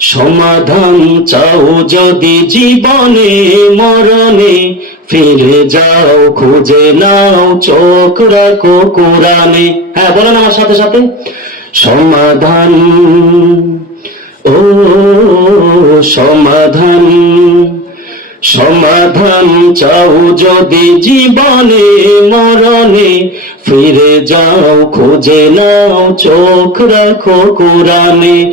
সমাধান চাও যদি জীবনে, মরণে, ফিরে যাও, খুঁজে নাও, চোখ রাখো কোরআনে। হ্যাঁ বলেন আমার সাথে সাথে। সমাধান, ও সমাধান সমাধান চাও যদি জীবনে, মরণে, ফিরে যাও, খুঁজে নাও, চোখ রাখো কোরআনে।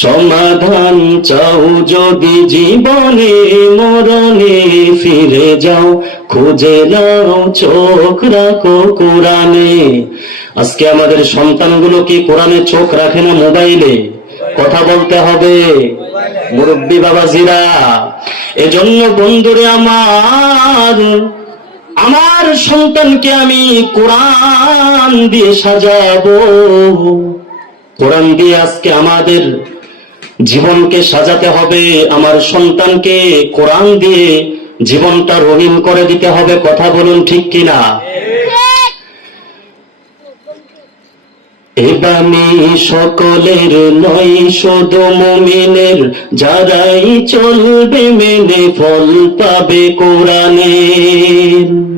সমাধান চাও যদি জীবনে, মরণে ফিরে যাও। খুঁজে নাও, চোখ রাখো কোরআনে। আজকে আমাদের সন্তানগুলো কি কোরআনে চোখ রাখে না মোবাইলে? কথা বলতে হবে। মুরব্বী বাবাজিরা, এজন্য বন্ধুরে আমার আমার সন্তানকে আমি কোরআন দিয়ে সাজাবো। কোরআন দিয়ে আজকে আমাদের জীবনকে সাজাতে হবে, আমার সন্তানকে কোরআন দিয়ে জীবনটা রঙিন করে দিতে হবে, কথা বলুন ঠিক কিনা? এবানি সকলের নয়, শুধু মুমিনের, যারাই চলবে মেনে ফল পাবে কোরআনের।